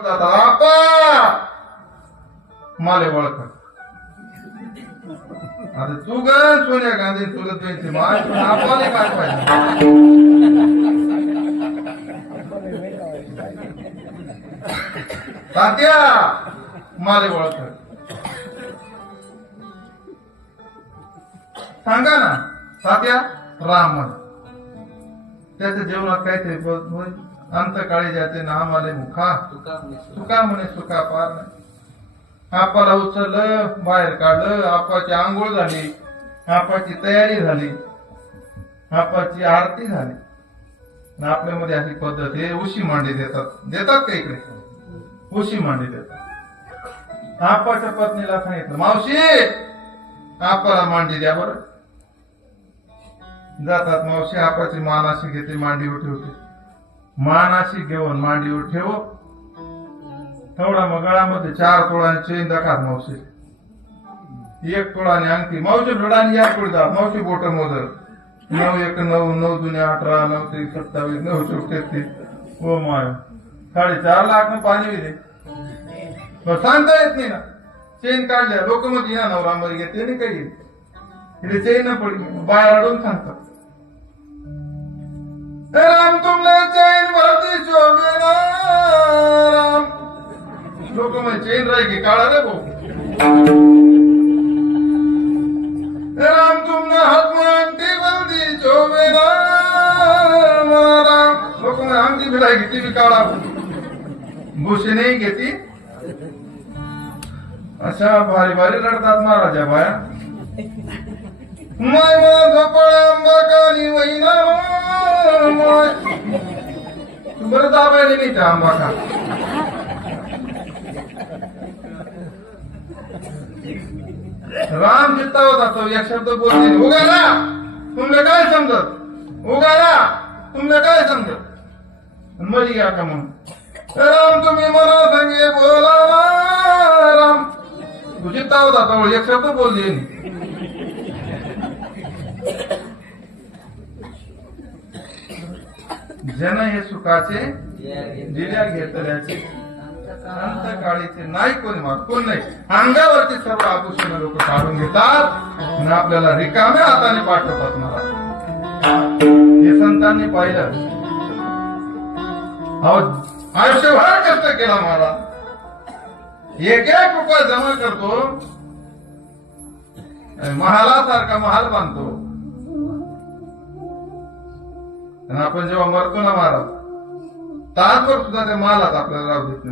आपा माले ओळख आता तू ग सोनिया गांधी तुला त्यांची माय आपल्याला काय पाहिजे तात्या माले ओळख सांगा ना तात्या राम त्याच्या जीवनात काहीतरी अंतकाळी जाते नाम आले मुखा तुका म्हणे सुका पार आपाला उचललं बाहेर काढलं आपाची आंघोळ झाली आपाची तयारी झाली आपाची आरती झाली आपल्यामध्ये अशी पद्धत आहे उशी मांडी देतात का इकडे उशी मांडी देतात आपाच्या पत्नीला सांगितलं मावशी आपाला मांडी द्या बरं जातात मावशी आपाची मानाशी घेते मांडीवर ठेवते मानाशी घेऊन मांडीवर ठेव थोडा मग गळामध्ये 4 तोळाने चेन दाखवा मावशी 1 तोळाने अंगठी मावशी रडाने या पुढे जा मावशी बोट मोजर 9 1 9 9 दुने 18 9 3 27 9 4 33 ओ माय 4.5 लाख पाणी दे सांगता येत नाही ना चेन काढल्या लोक मध्ये या नवरा मध्ये घेते नाही काही इथे चेन न पडली बाहेर अडून सांगतात राम तुमने चैन भरती शोभेना राम लोक म्हणजे चैन राही काळा रे भाऊ राम तुमने हात में अंगठी बंदी शोभेना राम लोक म्हणजे अंगठी भिडाई घेती बी काळा भूषे नाही घेती अशा भारी भारी रडतात महाराजा बाया माय झोपळ आंबाकानी वैना बरं दाबायला नाही त्या आंबा का राम जित्ता होता तो एक शब्द बोलते उगाला तुमने काय समजत उगाला तुमने काय समजत मरी घ्या का मग राम तुम्ही मला सांगे बोला राम तू जित्ता होता तो एक शब्द बोलले जन हे सुखाचे दिल्या घेतल्याचे अंतकाळीचे नाही कोणी माग कोण नाही अंगावरती सर्व आभूषण लोक काढून घेतात आणि आपल्याला रिकाम्या हाताने पाठवतात मला हे संतांनी पाहिलं आयुष्यभर कष्ट केला मला एक रुपया जमा करतो महालासारखा महाल बांधतो आणि आपण जेव्हा मरतो ना महाराज तासभर सुद्धा त्या मालात आपल्याला राहू देत नाही